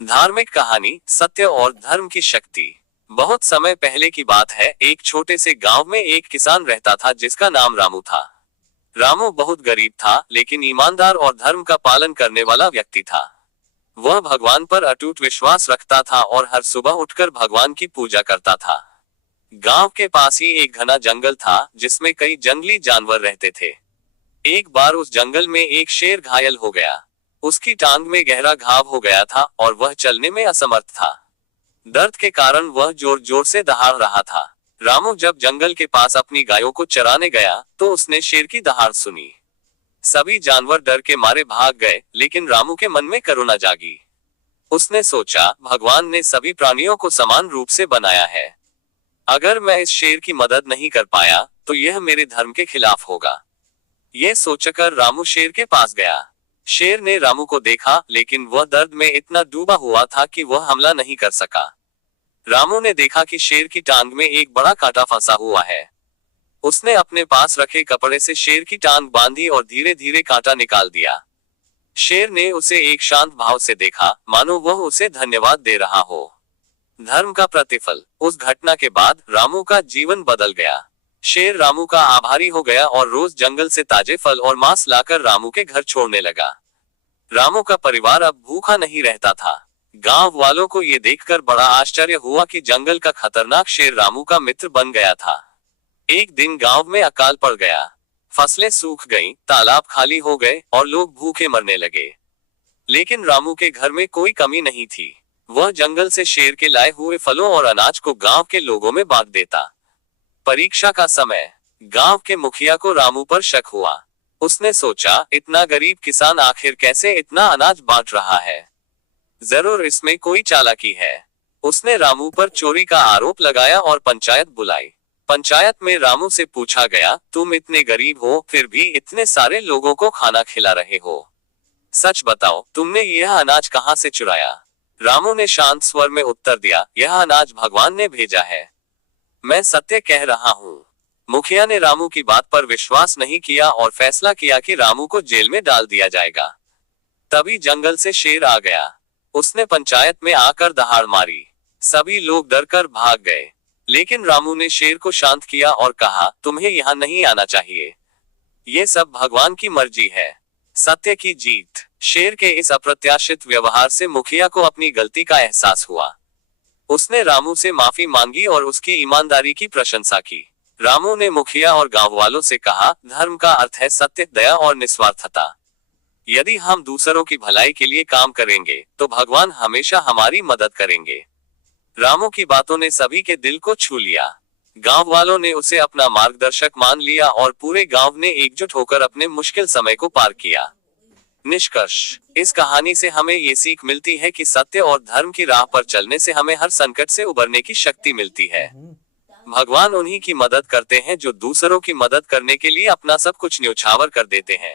धार्मिक कहानी, सत्य और धर्म की शक्ति। बहुत समय पहले की बात है। एक छोटे से गांव में एक किसान रहता था जिसका नाम रामू था। रामू बहुत गरीब था, लेकिन ईमानदार और धर्म का पालन करने वाला व्यक्ति था। वह भगवान पर अटूट विश्वास रखता था और हर सुबह उठकर भगवान की पूजा करता था। गांव के पास ही एक घना जंगल था जिसमें कई जंगली जानवर रहते थे। एक बार उस जंगल में एक शेर घायल हो गया। उसकी टांग में गहरा घाव हो गया था और वह चलने में असमर्थ था। दर्द के कारण वह जोर जोर से दहाड़ रहा था। रामू जब जंगल के पास अपनी गायों को चराने गया तो उसने शेर की दहाड़ सुनी। सभी जानवर डर के मारे भाग गए, लेकिन रामू के मन में करुणा जागी। उसने सोचा, भगवान ने सभी प्राणियों को समान रूप से बनाया है। अगर मैं इस शेर की मदद नहीं कर पाया तो यह मेरे धर्म के खिलाफ होगा। यह सोचकर रामू शेर के पास गया। शेर ने रामू को देखा, लेकिन वह दर्द में इतना डूबा हुआ था कि वह हमला नहीं कर सका। रामू ने देखा कि शेर की टांग में एक बड़ा कांटा फंसा हुआ है। उसने अपने पास रखे कपड़े से शेर की टांग बांधी और धीरे धीरे कांटा निकाल दिया। शेर ने उसे एक शांत भाव से देखा, मानो वह उसे धन्यवाद दे रहा हो। धर्म का प्रतिफल। उस घटना के बाद रामू का जीवन बदल गया। शेर रामू का आभारी हो गया और रोज जंगल से ताजे फल और मांस लाकर रामू के घर छोड़ने लगा। रामू का परिवार अब भूखा नहीं रहता था। गांव वालों को ये देखकर बड़ा आश्चर्य हुआ कि जंगल का खतरनाक शेर रामू का मित्र बन गया था। एक दिन गांव में अकाल पड़ गया। फसलें सूख गईं, तालाब खाली हो गए और लोग भूखे मरने लगे। लेकिन रामू के घर में कोई कमी नहीं थी। वह जंगल से शेर के लाए हुए फलों और अनाज को गांव के लोगों में बांट देता। परीक्षा का समय। गांव के मुखिया को रामू पर शक हुआ। उसने सोचा, इतना गरीब किसान आखिर कैसे इतना अनाज बांट रहा है? जरूर इसमें कोई चालाकी है। उसने रामू पर चोरी का आरोप लगाया और पंचायत बुलाई। पंचायत में रामू से पूछा गया, तुम इतने गरीब हो फिर भी इतने सारे लोगों को खाना खिला रहे हो। सच बताओ, तुमने यह अनाज कहां से चुराया? रामू ने शांत स्वर में उत्तर दिया, यह अनाज भगवान ने भेजा है। मैं सत्य कह रहा हूँ। मुखिया ने रामू की बात पर विश्वास नहीं किया और फैसला किया कि रामू को जेल में डाल दिया जाएगा। तभी जंगल से शेर आ गया। उसने पंचायत में आकर दहाड़ मारी। सभी लोग डरकर भाग गए, लेकिन रामू ने शेर को शांत किया और कहा, तुम्हें यहाँ नहीं आना चाहिए। ये सब भगवान की मर्जी है। सत्य की जीत। शेर के इस अप्रत्याशित व्यवहार से मुखिया को अपनी गलती का एहसास हुआ। उसने रामू से माफी मांगी और उसकी ईमानदारी की प्रशंसा की। रामू ने मुखिया और गांव वालों से कहा, धर्म का अर्थ है सत्य, दया और निस्वार्थता। यदि हम दूसरों की भलाई के लिए काम करेंगे तो भगवान हमेशा हमारी मदद करेंगे। रामू की बातों ने सभी के दिल को छू लिया। गांव वालों ने उसे अपना मार्गदर्शक मान लिया और पूरे गांव ने एकजुट होकर अपने मुश्किल समय को पार किया। निष्कर्ष। इस कहानी से हमें ये सीख मिलती है कि सत्य और धर्म की राह पर चलने से हमें हर संकट से उबरने की शक्ति मिलती है। भगवान उन्हीं की मदद करते हैं जो दूसरों की मदद करने के लिए अपना सब कुछ न्यौछावर कर देते हैं।